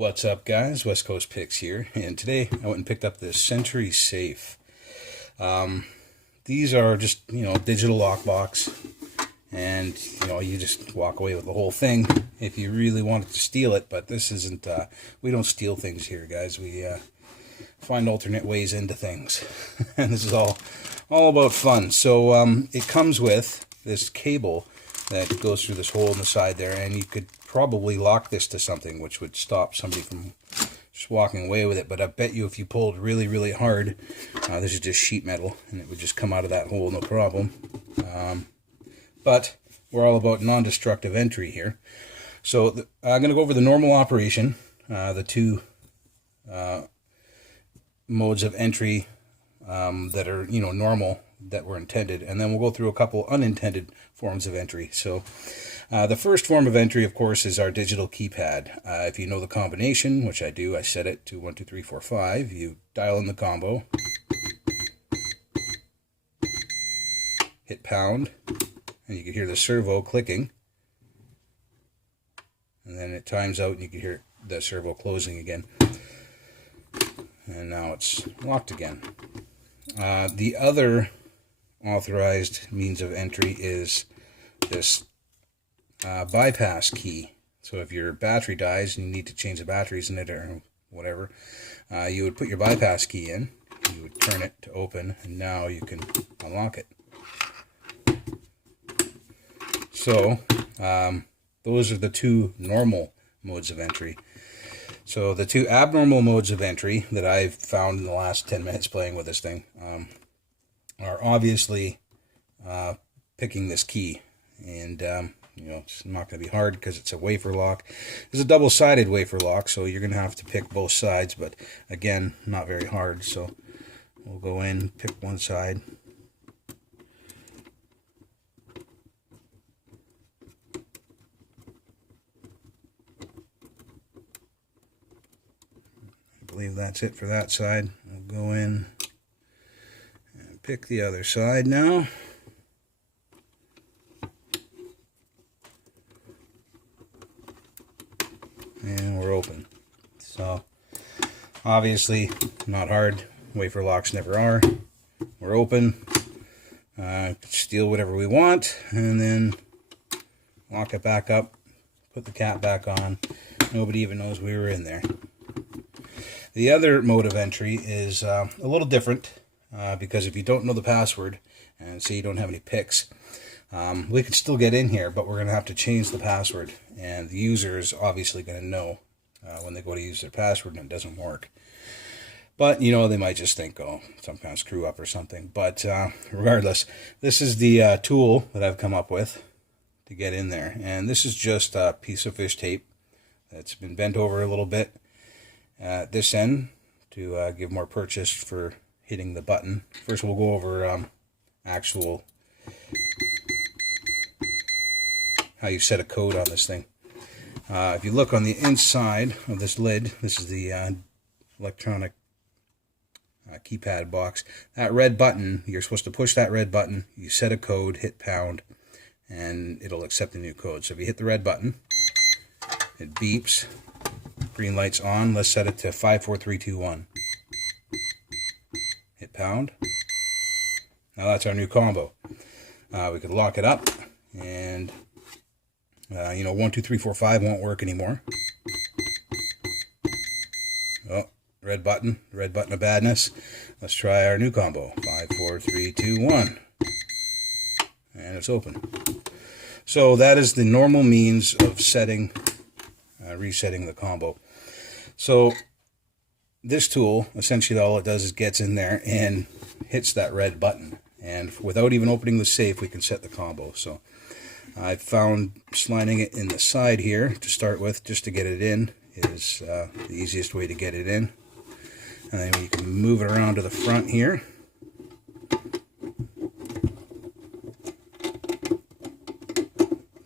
What's up, guys? West Coast Picks here, and today I went and picked up this Sentry safe. These are just, digital lockbox, and, you just walk away with the whole thing if you really wanted to steal it, but this isn't, we don't steal things here, guys. We find alternate ways into things, and this is all about fun. So it comes with this cable that goes through this hole in the side there, and you could probably lock this to something, which would stop somebody from just walking away with it. But I bet you if you pulled really, really hard, this is just sheet metal, and it would just come out of that hole, no problem. But we're all about non-destructive entry here. So I'm going to go over the normal operation, the two modes of entry that are, normal, that were intended, and then we'll go through a couple unintended forms of entry. So the first form of entry, of course, is our digital keypad. If you know the combination, which I do, I set it to 1, 2, 3, 4, 5. You dial in the combo, hit pound, and you can hear the servo clicking, and then it times out and you can hear the servo closing again, and now it's locked again. The other authorized means of entry is this bypass key. So if your battery dies and you need to change the batteries in it or whatever, you would put your bypass key in, you would turn it to open, and now you can unlock it. So those are the two normal modes of entry. So the two abnormal modes of entry that I've found in the last 10 minutes playing with this thing are obviously picking this key. And, it's not going to be hard because it's a wafer lock. It's a double-sided wafer lock, so you're going to have to pick both sides. But, again, not very hard. So we'll go in, pick one side. I believe that's it for that side. We'll go in and pick the other side now. And we're open. So obviously not hard. Wafer locks never are. We're open. Steal whatever we want, and then lock it back up, put the cap back on. Nobody even knows we were in there. The other mode of entry is a little different because if you don't know the password and say you don't have any picks, we could still get in here, but we're going to have to change the password, and the user is obviously going to know when they go to use their password and it doesn't work. But, they might just think, oh, some kind of screw up or something. But regardless, this is the tool that I've come up with to get in there. And this is just a piece of fish tape that's been bent over a little bit at this end to give more purchase for hitting the button. First we'll go over actual how you set a code on this thing. If you look on the inside of this lid, this is the electronic keypad box. That red button, you're supposed to push that red button, you set a code, hit pound, and it'll accept the new code. So if you hit the red button, it beeps, green light's on. Let's set it to 54321. Hit pound. Now that's our new combo. We could lock it up, and 1, 2, 3, 4, 5 won't work anymore. Oh, red button of badness. Let's try our new combo. 5, 4, 3, 2, 1. And it's open. So that is the normal means of resetting the combo. So this tool, essentially all it does is gets in there and hits that red button. And without even opening the safe, we can set the combo. So I found sliding it in the side here to start with, just to get it in, is the easiest way to get it in. And then you can move it around to the front here.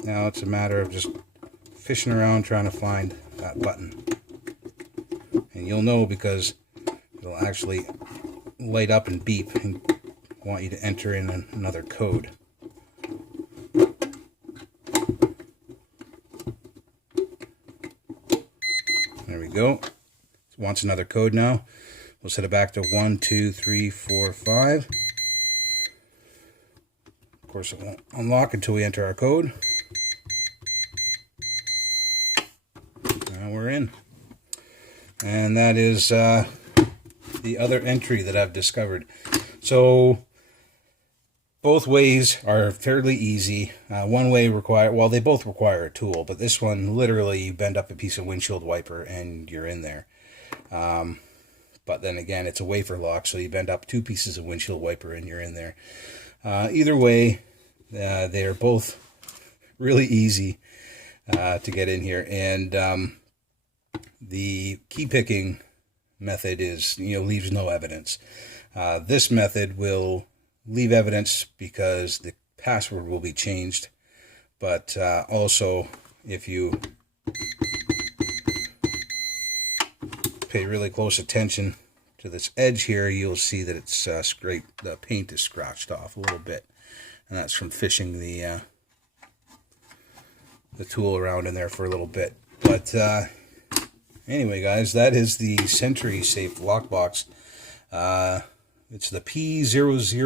Now it's a matter of just fishing around trying to find that button. And you'll know because it'll actually light up and beep and want you to enter in another code. There we go. It wants another code now. We'll set it back to 1, 2, 3, 4, 5. Of course, it won't unlock until we enter our code. Now we're in. And that is the other entry that I've discovered. So both ways are fairly easy. One way well, they both require a tool, but this one, literally, you bend up a piece of windshield wiper and you're in there. But then again, it's a wafer lock, so you bend up 2 pieces of windshield wiper and you're in there. Either way, they are both really easy to get in here. And the key picking method is, leaves no evidence. This method will leave evidence because the password will be changed, but also if you pay really close attention to this edge here, you'll see that it's the paint is scratched off a little bit, and that's from fishing the tool around in there for a little bit. But anyway, guys, that is the Sentry safe lockbox. It's the P008E.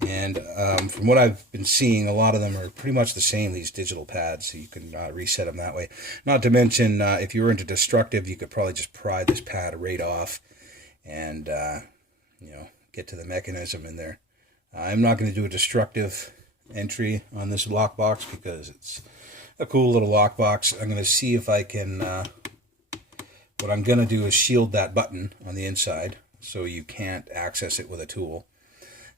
And from what I've been seeing, a lot of them are pretty much the same, these digital pads, so you can reset them that way. Not to mention, if you were into destructive, you could probably just pry this pad right off and, get to the mechanism in there. I'm not going to do a destructive entry on this lockbox because it's a cool little lockbox. I'm going to see if I can, what I'm going to do is shield that button on the inside so you can't access it with a tool.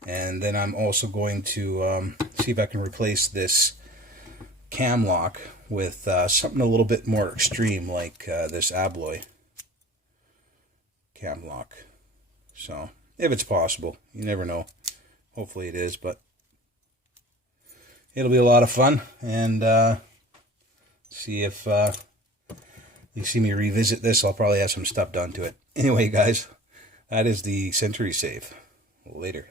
And then I'm also going to see if I can replace this cam lock with something a little bit more extreme, like this Abloy cam lock. So, if it's possible, you never know. Hopefully it is, but it'll be a lot of fun. And see if you see me revisit this. I'll probably have some stuff done to it. Anyway, guys, that is the Sentry safe. Later.